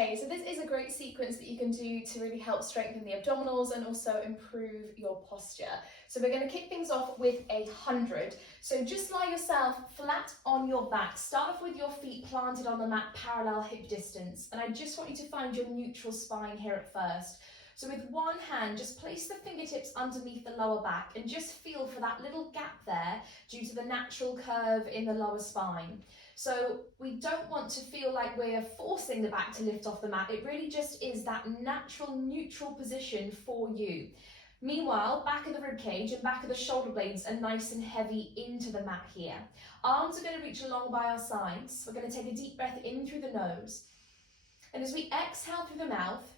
Hey, so this is a great sequence that you can do to really help strengthen the abdominals and also improve your posture. So we're going to kick things off with 100. So just lie yourself flat on your back. Start off with your feet planted on the mat, parallel hip distance. And I just want you to find your neutral spine here at first. So with one hand, just place the fingertips underneath the lower back and just feel for that little gap there due to the natural curve in the lower spine. So we don't want to feel like we're forcing the back to lift off the mat. It really just is that natural neutral position for you. Meanwhile, back of the rib cage and back of the shoulder blades are nice and heavy into the mat here. Arms are going to reach along by our sides. We're going to take a deep breath in through the nose. And as we exhale through the mouth,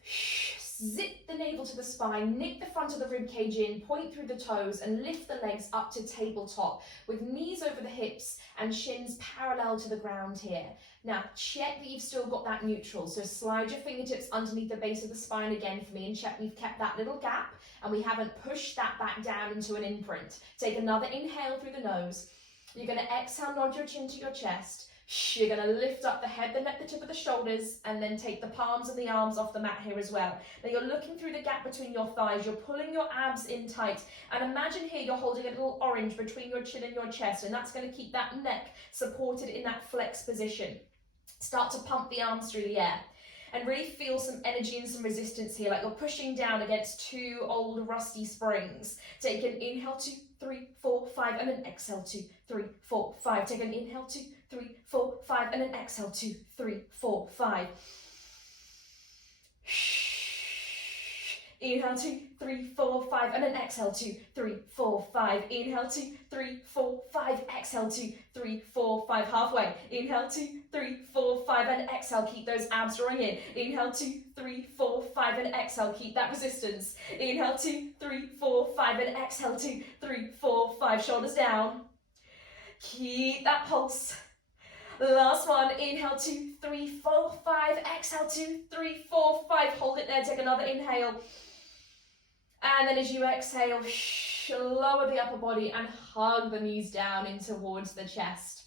zip the navel to the spine, nick the front of the rib cage in, point through the toes and lift the legs up to tabletop with knees over the hips and shins parallel to the ground here. Now check that you've still got that neutral, so slide your fingertips underneath the base of the spine again for me and check we've kept that little gap and we haven't pushed that back down into an imprint. Take another inhale through the nose. You're going to exhale, nod your chin to your chest. You're going to lift up the head, the neck, the tip of the shoulders, and then take the palms and the arms off the mat here as well. Now you're looking through the gap between your thighs, you're pulling your abs in tight, and imagine here you're holding a little orange between your chin and your chest, and that's going to keep that neck supported in that flex position. Start to pump the arms through the air. And really feel some energy and some resistance here, like you're pushing down against two old rusty springs. Take an inhale, 2, 3, 4, 5, and then exhale, 2, 3, 4, 5. Take an inhale, 2, 3, 4, 5, and then exhale, 2, 3, 4, 5. Inhale, 2, 3, 4, 5, and then exhale, 2, 3, 4, 5. Inhale, 2, 3, 4, 5. Exhale, 2, 3, 4, 5. Halfway. Inhale, 2, 3, 4, 5, and exhale. Keep those abs drawing in. Inhale, 2, 3, 4, 5, and exhale. Keep that resistance. Inhale, 2, 3, 4, 5, and exhale, 2, 3, 4, 5. Shoulders down. Keep that pulse. Last one. Inhale, 2, 3, 4, 5. Exhale, 2, 3, 4, 5. Hold it there. Take another inhale. And then as you exhale, lower the upper body and hug the knees down in towards the chest.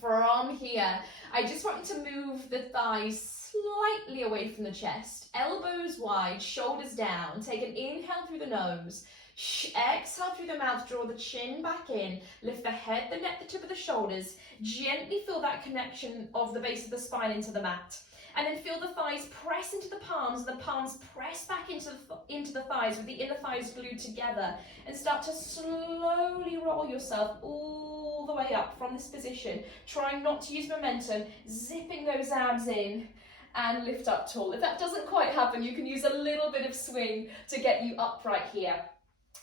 From here, I just want you to move the thighs slightly away from the chest. Elbows wide, shoulders down. Take an inhale through the nose. Exhale through the mouth, draw the chin back in. Lift the head, the neck, the tip of the shoulders. Gently feel that connection of the base of the spine into the mat. And then feel the thighs press into the palms press back into the thighs with the inner thighs glued together. And start to slowly roll yourself all the way up from this position. Trying not to use momentum, zipping those abs in and lift up tall. If that doesn't quite happen, you can use a little bit of swing to get you upright here.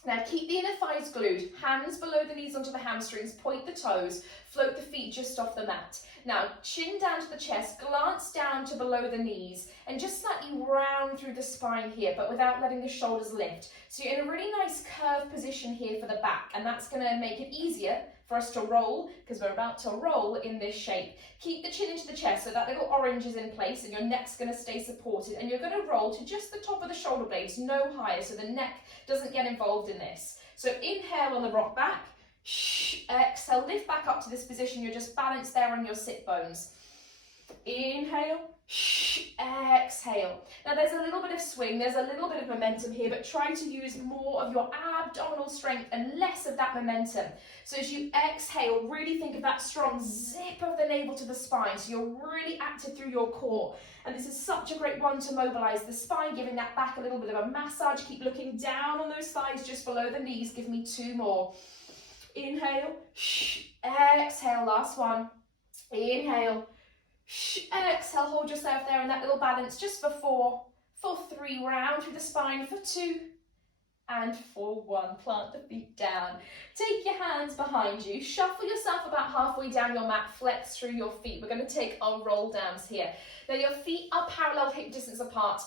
Now keep the inner thighs glued, hands below the knees onto the hamstrings, point the toes, float the feet just off the mat. Now chin down to the chest, glance down to below the knees and just slightly round through the spine here, but without letting the shoulders lift. So you're in a really nice curved position here for the back, and that's going to make it easier for us to roll, because we're about to roll in this shape. Keep the chin into the chest so that little orange is in place and your neck's going to stay supported, and you're going to roll to just the top of the shoulder blades, no higher, so the neck doesn't get involved in this. So inhale on the rock back, exhale, lift back up to this position, you're just balanced there on your sit bones. Inhale, exhale. Now there's a little bit of swing, there's a little bit of momentum here, but try to use more of your abdominal strength and less of that momentum. So as you exhale, really think of that strong zip of the navel to the spine, so you're really active through your core. And this is such a great one to mobilize the spine, giving that back a little bit of a massage. Keep looking down on those thighs just below the knees. Give me 2 more. Inhale, exhale, last one. Inhale, exhale, hold yourself there in that little balance just for 4, for 3, round through the spine for 2, and for 1, plant the feet down. Take your hands behind you, shuffle yourself about halfway down your mat, flex through your feet. We're going to take our roll downs here. Now your feet are parallel hip distance apart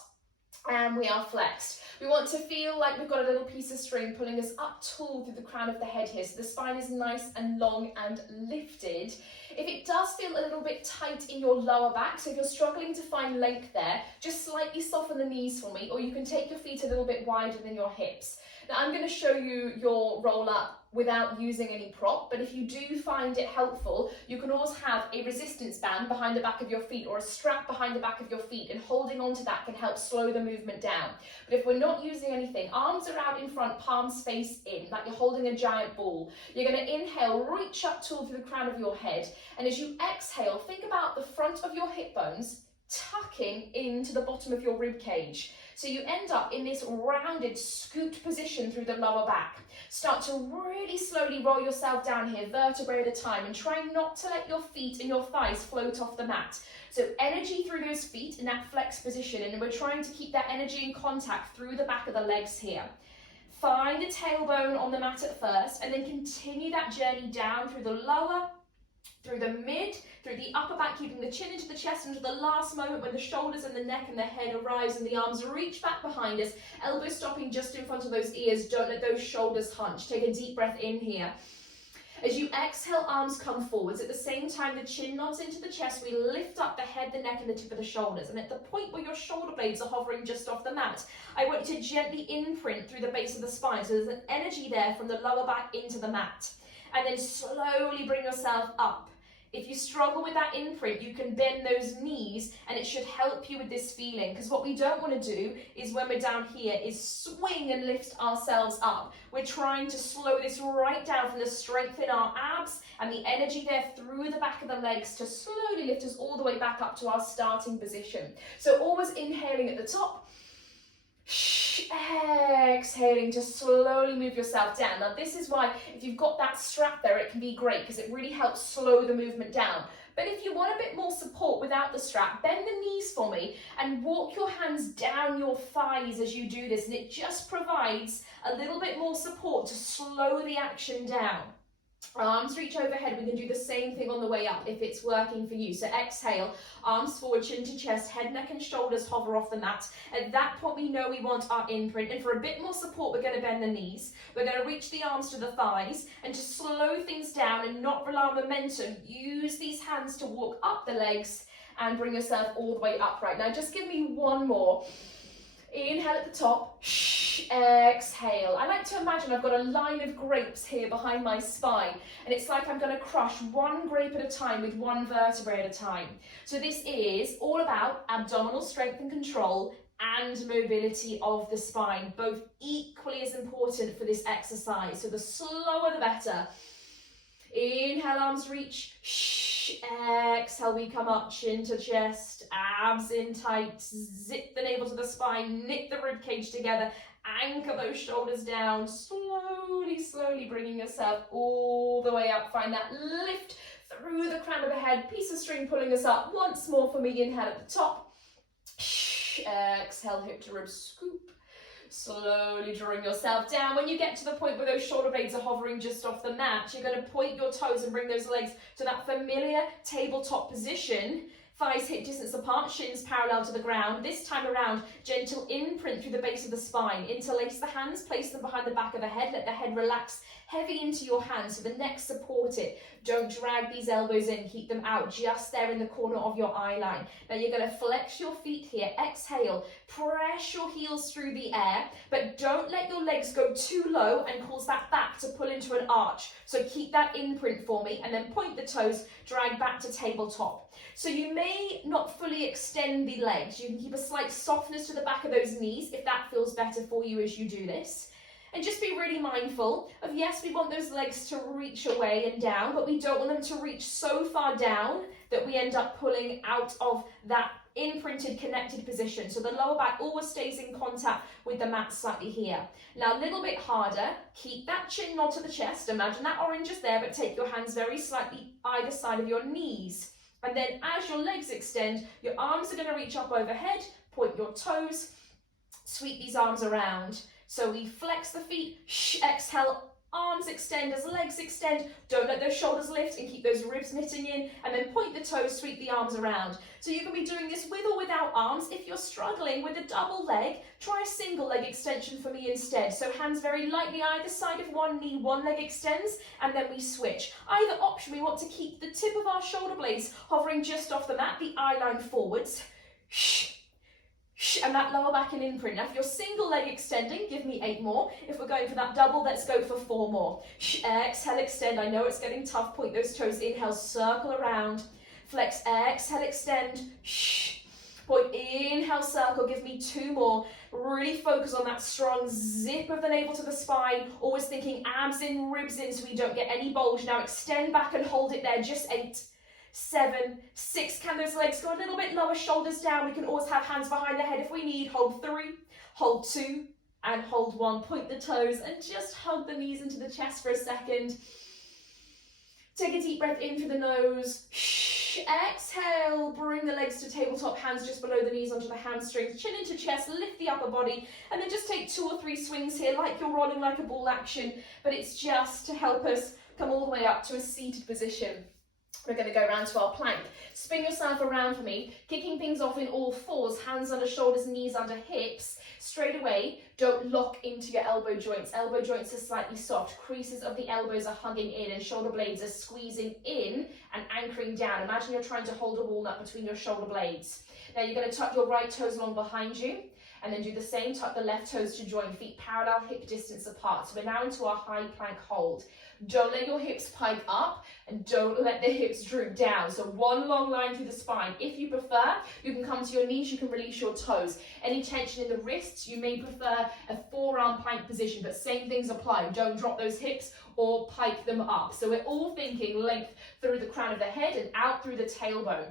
and we are flexed. We want to feel like we've got a little piece of string pulling us up tall through the crown of the head here, so the spine is nice and long and lifted. If it does feel a little bit tight in your lower back, so if you're struggling to find length there, just slightly soften the knees for me, or you can take your feet a little bit wider than your hips. Now I'm going to show you your roll up without using any prop, but if you do find it helpful, you can always have a resistance band behind the back of your feet or a strap behind the back of your feet, and holding onto that can help slow the movement down. But if we're not using anything, arms are out in front, palms face in, like you're holding a giant ball. You're going to inhale, reach up tall through the crown of your head, and as you exhale, think about the front of your hip bones tucking into the bottom of your rib cage. So you end up in this rounded, scooped position through the lower back. Start to really slowly roll yourself down here, vertebrae at a time, and try not to let your feet and your thighs float off the mat. So energy through those feet in that flex position, and we're trying to keep that energy in contact through the back of the legs here. Find the tailbone on the mat at first, and then continue that journey down through the lower, through the mid, through the upper back, keeping the chin into the chest until the last moment when the shoulders and the neck and the head arise and the arms reach back behind us, elbows stopping just in front of those ears. Don't let those shoulders hunch. Take a deep breath in here. As you exhale, arms come forwards. At the same time, the chin nods into the chest. We lift up the head, the neck, and the tip of the shoulders. And at the point where your shoulder blades are hovering just off the mat, I want you to gently imprint through the base of the spine. So there's an energy there from the lower back into the mat. And then slowly bring yourself up. If you struggle with that imprint, you can bend those knees, and it should help you with this feeling, because what we don't want to do is when we're down here is swing and lift ourselves up. We're trying to slow this right down from the strength in our abs and the energy there through the back of the legs to slowly lift us all the way back up to our starting position. So always inhaling at the top, exhaling to slowly move yourself down. Now this is why if you've got that strap there, it can be great because it really helps slow the movement down. But if you want a bit more support without the strap, bend the knees for me and walk your hands down your thighs as you do this, and it just provides a little bit more support to slow the action down. Arms reach overhead. We can do the same thing on the way up if it's working for you. So exhale, arms forward, chin to chest, head, neck and shoulders hover off the mat. At that point we know we want our imprint, and for a bit more support we're going to bend the knees. We're going to reach the arms to the thighs, and to slow things down and not rely on momentum, use these hands to walk up the legs and bring yourself all the way upright. Now just give me one more. Inhale at the top, exhale. I like to imagine I've got a line of grapes here behind my spine, and it's like I'm going to crush one grape at a time with one vertebrae at a time. So this is all about abdominal strength and control and mobility of the spine, both equally as important for this exercise. So the slower the better. Inhale, arms reach. Exhale, we come up, chin to chest, abs in tight, zip the navel to the spine, knit the rib cage together, anchor those shoulders down, slowly bringing yourself all the way up. Find that lift through the crown of the head, piece of string pulling us up. Once more for me, inhale at the top, exhale, hip to rib scoop. Slowly drawing yourself down. When you get to the point where those shoulder blades are hovering just off the mat, you're going to point your toes and bring those legs to that familiar tabletop position. Thighs hip distance apart, shins parallel to the ground. This time around, gentle imprint through the base of the spine. Interlace the hands, place them behind the back of the head. Let the head relax heavy into your hands so the neck support it. Don't drag these elbows in, keep them out just there in the corner of your eye line. Now you're going to flex your feet here, exhale, press your heels through the air, but don't let your legs go too low and cause that back to pull into an arch. So keep that imprint for me, and then point the toes, drag back to tabletop. So you may not fully extend the legs. You can keep a slight softness to the back of those knees if that feels better for you as you do this. And just be really mindful of, yes, we want those legs to reach away and down, but we don't want them to reach so far down that we end up pulling out of that imprinted connected position. So the lower back always stays in contact with the mat slightly here. Now a little bit harder, keep that chin nod to the chest. Imagine that orange is there, but take your hands very slightly either side of your knees. And then as your legs extend, your arms are going to reach up overhead, point your toes, sweep these arms around. So we flex the feet, exhale, Arms extend as legs extend. Don't let those shoulders lift and keep those ribs knitting in. And then point the toes, sweep the arms around. So you can be doing this with or without arms. If you're struggling with a double leg, try a single leg extension for me instead. So hands very lightly either side of one knee, one leg extends, and then we switch. Either option, we want to keep the tip of our shoulder blades hovering just off the mat, the eye line forwards. And that lower back and imprint. Now if you're single leg extending, give me 8 more. If we're going for that double, let's go for 4 more. Exhale, extend. I know it's getting tough. Point those toes. Inhale, circle around. Flex, exhale, extend. Point, inhale, circle. Give me 2 more. Really focus on that strong zip of the navel to the spine. Always thinking abs in, ribs in, so we don't get any bulge. Now extend back and hold it there. Just 8. 7, 6, can those legs go a little bit lower, shoulders down. We can always have hands behind the head if we need. Hold 3, hold 2, and hold 1. Point the toes and just hug the knees into the chest for a second. Take a deep breath in through the nose. Exhale, bring the legs to tabletop, hands just below the knees onto the hamstrings, chin into chest, lift the upper body, and then just take 2 or 3 swings here like you're rolling like a ball action, but it's just to help us come all the way up to a seated position. We're going to go around to our plank. Spin yourself around for me, kicking things off in all fours, hands under shoulders, knees under hips. Straight away, don't lock into your elbow joints. Elbow joints are slightly soft. Creases of the elbows are hugging in and shoulder blades are squeezing in and anchoring down. Imagine you're trying to hold a walnut between your shoulder blades. Now you're going to tuck your right toes along behind you and then do the same. Tuck the left toes to join, feet parallel, hip distance apart. So we're now into our high plank hold. Don't let your hips pike up and don't let the hips droop down. So one long line through the spine. If you prefer, you can come to your knees, you can release your toes. Any tension in the wrists, you may prefer a forearm plank position, but same things apply. Don't drop those hips or pike them up. So we're all thinking length through the crown of the head and out through the tailbone.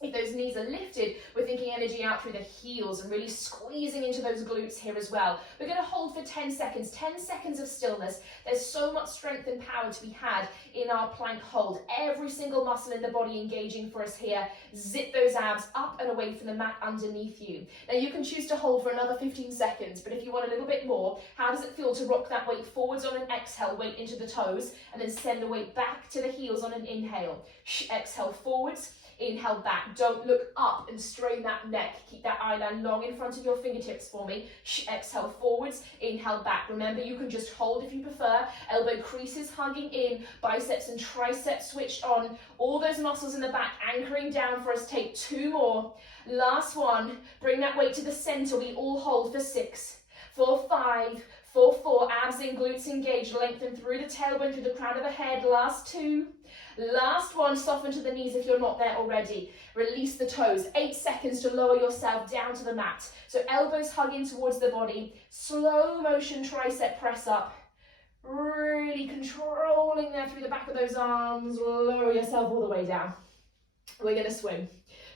If those knees are lifted, we're thinking energy out through the heels and really squeezing into those glutes here as well. We're going to hold for 10 seconds, 10 seconds of stillness. There's so much strength and power to be had in our plank hold. Every single muscle in the body engaging for us here. Zip those abs up and away from the mat underneath you. Now you can choose to hold for another 15 seconds, but if you want a little bit more, how does it feel to rock that weight forwards on an exhale, weight into the toes, and then send the weight back to the heels on an inhale. Exhale forwards. Inhale back. Don't look up and strain that neck. Keep that eye line long in front of your fingertips for me. Exhale forwards. Inhale back. Remember, you can just hold if you prefer. Elbow creases hugging in. Biceps and triceps switched on. All those muscles in the back anchoring down for us. Take 2 more. Last one. Bring that weight to the center. We all hold for 6, 4, 5, 4, 4. Abs in, glutes engaged. Lengthen through the tailbone, through the crown of the head. Last 2. Last one, soften to the knees if you're not there already. Release the toes. 8 seconds to lower yourself down to the mat. So elbows hug in towards the body. Slow motion tricep press up. Really controlling there through the back of those arms. Lower yourself all the way down. We're going to swim.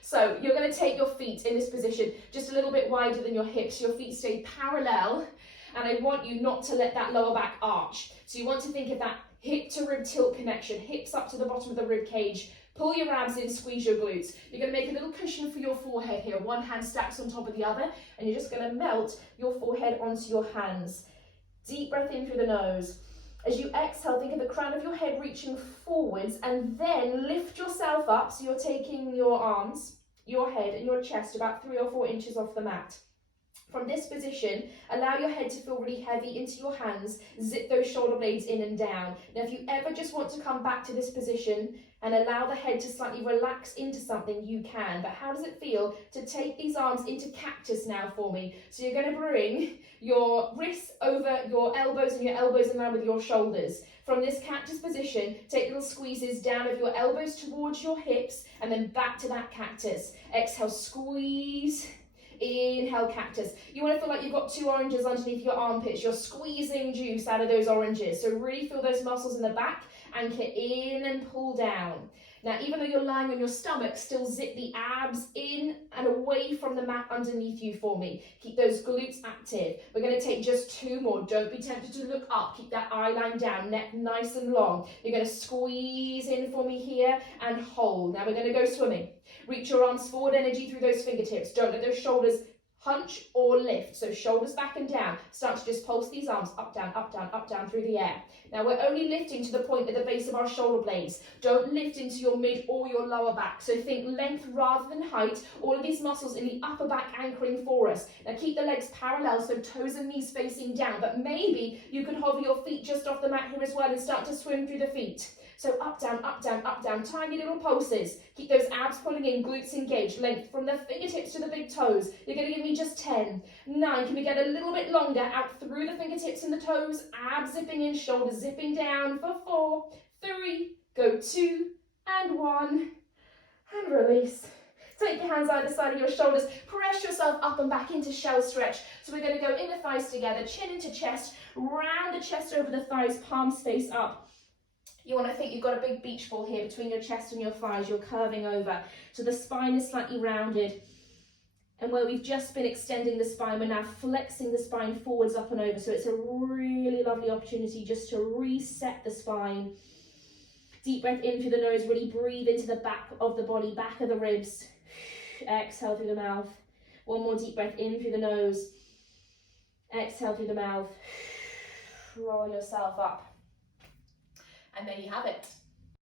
So you're going to take your feet in this position just a little bit wider than your hips. Your feet stay parallel. And I want you not to let that lower back arch. So you want to think of that hip to rib tilt connection, hips up to the bottom of the rib cage. Pull your abs in, squeeze your glutes. You're going to make a little cushion for your forehead here. One hand stacks on top of the other, and you're just going to melt your forehead onto your hands. Deep breath in through the nose. As you exhale, think of the crown of your head reaching forwards, and then lift yourself up. So you're taking your arms, your head, and your chest about 3 or 4 inches off the mat. From this position, allow your head to feel really heavy into your hands. Zip those shoulder blades in and down. Now, if you ever just want to come back to this position and allow the head to slightly relax into something, you can. But how does it feel to take these arms into cactus now for me? So you're going to bring your wrists over your elbows and your elbows in line with your shoulders. From this cactus position, take little squeezes down of your elbows towards your hips and then back to that cactus. Exhale, squeeze. Inhale, cactus. You want to feel like you've got 2 oranges underneath your armpits. You're squeezing juice out of those oranges. So really feel those muscles in the back. Anchor in and pull down. Now, even though you're lying on your stomach, still zip the abs in and away from the mat underneath you for me. Keep those glutes active. We're going to take just 2 more. Don't be tempted to look up. Keep that eye line down, neck nice and long. You're going to squeeze in for me here and hold. Now we're going to go swimming. Reach your arms forward, energy through those fingertips. Don't let those shoulders hunch or lift. So shoulders back and down. Start to just pulse these arms up, down through the air. Now we're only lifting to the point at the base of our shoulder blades. Don't lift into your mid or your lower back. So think length rather than height. All of these muscles in the upper back anchoring for us. Now keep the legs parallel, so toes and knees facing down. But maybe you can hover your feet just off the mat here as well and start to swim through the feet. So up, down, tiny little pulses. Keep those abs pulling in, glutes engaged. Length from the fingertips to the big toes. You're going to give me just 10, 9. Can we get a little bit longer? Out through the fingertips and the toes. Abs zipping in, shoulders zipping down for 4, 3, go 2, and 1. And release. Take your hands either side of your shoulders. Press yourself up and back into shell stretch. So we're going to go inner thighs together, chin into chest, round the chest over the thighs, palms face up. You want to think you've got a big beach ball here between your chest and your thighs. You're curving over. So the spine is slightly rounded. And where we've just been extending the spine, we're now flexing the spine forwards, up and over. So it's a really lovely opportunity just to reset the spine. Deep breath in through the nose. Really breathe into the back of the body, back of the ribs. Exhale through the mouth. One more deep breath in through the nose. Exhale through the mouth. Roll yourself up. And there you have it.